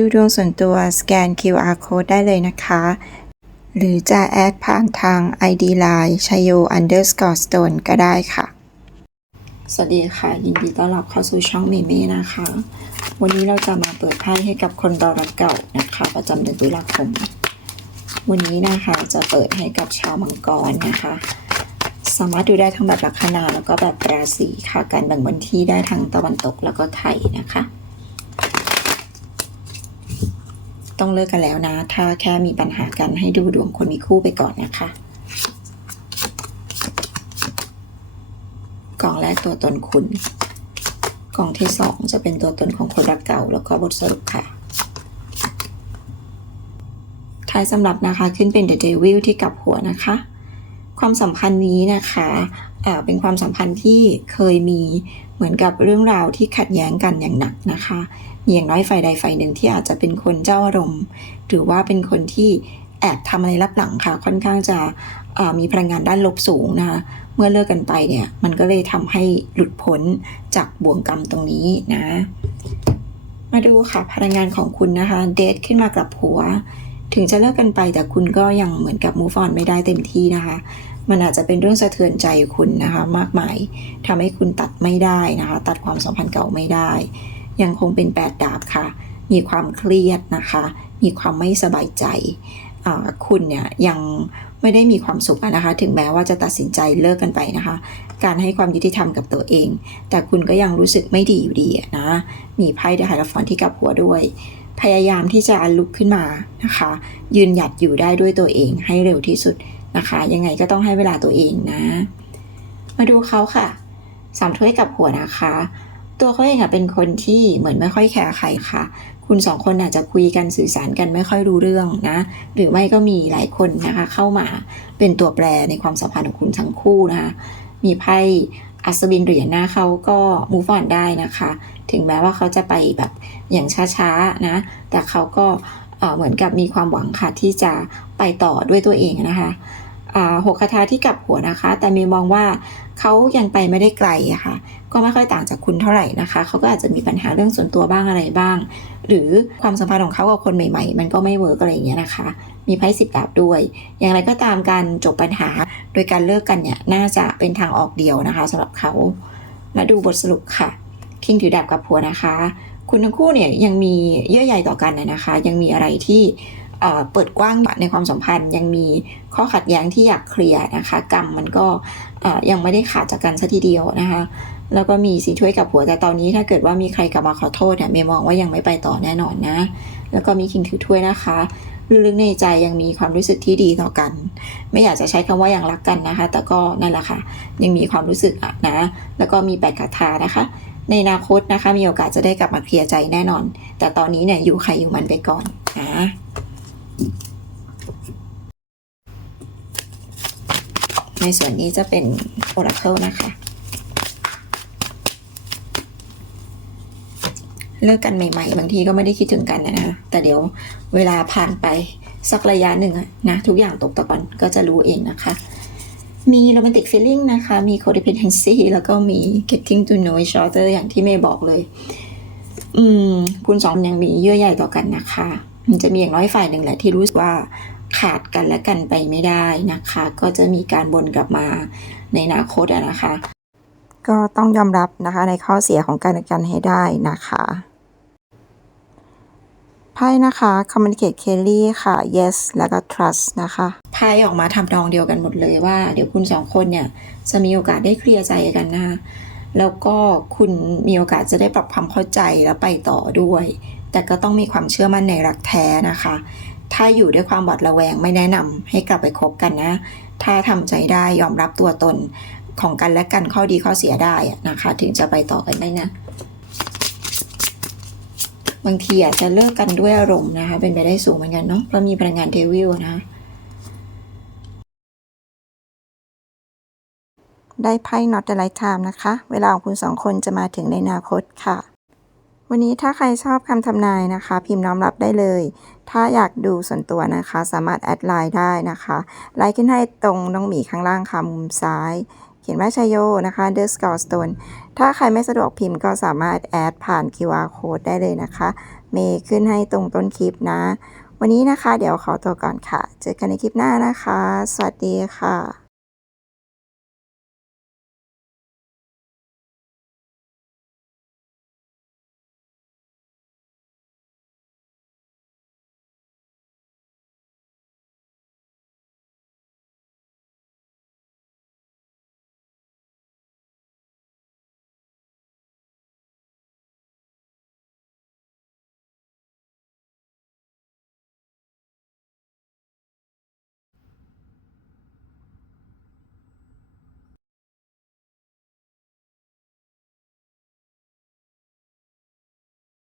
ดูดวงส่วนตัวสแกน QR code ได้เลยนะคะ หรือจะแอดผ่านทาง ID Line ชโย underscore stone ก็ได้ค่ะ สวัสดีค่ะ ยินดีต้อนรับเข้าสู่ช่องเมเม่นะคะ วันนี้เราจะมาเปิดไพ่ให้กับคนรอรักเก่านะคะ ประจำเดือนตุลาคม วันนี้นะคะจะเปิดให้กับชาวมังกรนะคะสามารถดูได้ทั้งแบบลัคนาแล้วก็แบบราศีค่ะ การแบ่งวันที่ได้ทั้งตะวันตกแล้วก็ไทยนะคะ ต้องเลิกกันแล้วนะ ถ้าแค่มีปัญหากันให้ดูดวงคนมีคู่ไปก่อนนะคะกล่องแรกตัวตนคุณ กล่องที่สองจะเป็นตัวตนของคนรักเก่าแล้วก็บทสรุปค่ะท้ายสำหรับนะคะขึ้นเป็น The Devil ที่กลับหัวนะคะ ความสัมพันธ์นี้นะคะเอ่อเป็นความสัมพันธ์ที่เคยมีเหมือนกับเรื่องราวที่ขัดแย้งกันอย่างหนักนะคะมีอย่างน้อยฝ่ายใดฝ่ายหนึ่งที่อาจจะเป็นคนเจ้าอารมณ์ หรือว่าเป็นคนที่แอบทำอะไรลับหลังค่ะ ค่อนข้างจะอ่อมีพลังงานด้านลบสูงนะคะเมื่อเลิกกันไปเนี่ยมันก็เลยทำให้หลุดพ้นจากบ่วงกรรมตรงนี้นะ มาดูค่ะพลังงานของคุณนะคะ เดทขึ้นมากับหัว ถึงจะเลิกกันไปแต่คุณก็ยังเหมือนกับ move on ไม่ได้เต็มที่นะคะ มันอาจจะเป็นเรื่องสะเทือนใจคุณนะคะ มากมายทำให้คุณตัดไม่ได้นะคะ ตัดความสัมพันธ์เก่าไม่ได้ ยังคงเป็นแปดดาบค่ะ มีความเครียดนะคะ มีความไม่สบายใจคุณเนี่ยยังไม่ได้มีความสุขนะคะ ถึงแม้ว่าจะตัดสินใจเลิกกันไปนะคะ การให้ความยุติธรรมกับตัวเอง แต่คุณก็ยังรู้สึกไม่ดีอยู่ดีนะ มีไพ่เดอะไฮราฟอนที่กับหัวด้วย พยายามที่จะลุกขึ้นมานะคะ ยืนหยัดอยู่ได้ด้วยตัวเองให้เร็วที่สุดนะคะ ยังไงก็ต้องให้เวลาตัวเองนะ มาดูเขาค่ะสามถ้วยกับหัวนะคะ ตัวเขาเองอะเป็นคนที่เหมือนไม่ค่อยแคร์ใครค่ะ คุณสองคนอาจจะคุยกันสื่อสารกันไม่ค่อยรู้เรื่องนะ หรือไม่ก็มีหลายคนนะคะ เข้ามาเป็นตัวแปรในความสัมพันธ์ของคุณทั้งคู่นะคะมีไพ่ อัศวินเหรียญหน้าเขาก็มูฟออนได้นะคะ ถึงแม้ว่าเขาจะไปแบบอย่างช้าๆนะ แต่เขาก็เอ่อเหมือนกับมีความหวังค่ะที่จะไปต่อด้วยตัวเองนะคะ หกคาถาที่กลับหัวนะคะ แต่เมีมองว่าเขายังไปไม่ได้ไกลอะค่ะ ก็ไม่ค่อยต่างจากคุณเท่าไหร่นะคะ เขาก็อาจจะมีปัญหาเรื่องส่วนตัวบ้างอะไรบ้าง หรือความสัมพันธ์ของเขากับคนใหม่ ๆ มันก็ไม่เวิร์กอะไรอย่างเงี้ยนะคะ มีไพ่สิบดาบด้วย อย่างไรก็ตามการจบปัญหาโดยการเลิกกันเนี่ยน่าจะเป็นทางออกเดียวนะคะสำหรับเขา มาดูบทสรุปค่ะ คิงถือดาบกับผัวนะคะ คุณทั้งคู่เนี่ยยังมีเยื่อใยต่อกันนนะคะ ยังมีอะไรที่ เปิดกว้างในความสัมพันธ์ยังมีข้อขัดแย้งที่อยากเคลียร์นะคะกรรมมันก็ยังไม่ได้ขาดจากกันซะทีเดียวนะคะแล้วก็มีสีถ้วยกับผัวแต่ตอนนี้ถ้าเกิดว่ามีใครกลับมาขอโทษเนี่ยเมย์มองว่ายังไม่ไปต่อแน่นอนนะ แล้วก็มีคิงถือถ้วยนะคะลึกๆในใจยังมีความรู้สึกที่ดีต่อกัน ไม่อยากจะใช้คำว่ายังรักกันนะคะ แต่ก็นั่นแหละค่ะ ยังมีความรู้สึกอะนะ แล้วก็มีแปดคาถานะคะ ในอนาคตนะคะมีโอกาสจะได้กลับมาเคลียร์ใจแน่นอน แต่ตอนนี้เนี่ยอยู่ใครอยู่มันไปก่อนนะ ในส่วนนี้จะเป็น Oracle นะคะ เลิกกันใหม่ๆ บางทีก็ไม่ได้คิดถึงกันนะนะแต่เดี๋ยวเวลาผ่านไปสักระยะหนึ่งนะ ทุกอย่างตกตะกอนก็จะรู้เองนะคะ มีโรแมนติกฟีลลิ่งนะคะ มี codependency แล้วก็มี getting to know each other อย่างที่เมย์บอกเลย อืม คุณสองยังมีเยื่อใยต่อกันนะคะ มันจะมีอย่างน้อยฝ่ายหนึ่งแหละที่รู้สึกว่า ขาดกันและกันไปไม่ได้นะคะ ก็จะมีการบนกลับมาในอนาคตอะนะคะ ก็ต้องยอมรับนะคะในข้อเสียของการกันให้ได้นะคะไพ่นะคะ communicate clearly ค่ะ yes แล้วก็ trust นะคะไพ่ออกมาทำนองเดียวกันหมดเลยว่า เดี๋ยวคุณสองคนเนี่ย จะมีโอกาสได้เคลียร์ใจกันนะคะแล้วก็คุณมีโอกาสจะได้ปรับความเข้าใจแล้วไปต่อด้วย แต่ก็ต้องมีความเชื่อมั่นในรักแท้นะคะ ถ้าอยู่ด้วยความหวาดระแวงไม่แนะนำให้กลับไปคบกันนะ ถ้าทำใจได้ยอมรับตัวตนของกันและกันข้อดีข้อเสียได้นะคะ ถึงจะไปต่อกันได้นะบางทีอาจจะเลิกกันด้วยอารมณ์นะคะ เป็นไปได้สูงเหมือนกันเนาะเพราะมีพลังงานเดวิลนะ ได้ไพ่ not the right time นะคะ เวลาของคุณสองคนจะมาถึงในอนาคตค่ะ วันนี้ถ้าใครชอบคำทำนายนะคะ พิมพ์น้อมรับได้เลย ถ้าอยากดูส่วนตัวนะคะ สามารถแอดไลน์ได้นะคะไลค์ขึ้นให้ตรงน้องหมีข้างล่างค่ะมุมซ้าย เขียนว่าชยโยนะคะ underscore stone ถ้าใครไม่สะดวกพิมพ์ก็สามารถแอดผ่าน QR code ได้เลยนะคะ เมย์ขึ้นให้ตรงต้นคลิปนะ วันนี้นะคะ เดี๋ยวขอตัวก่อนค่ะ เจอกันในคลิปหน้านะคะ สวัสดีค่ะ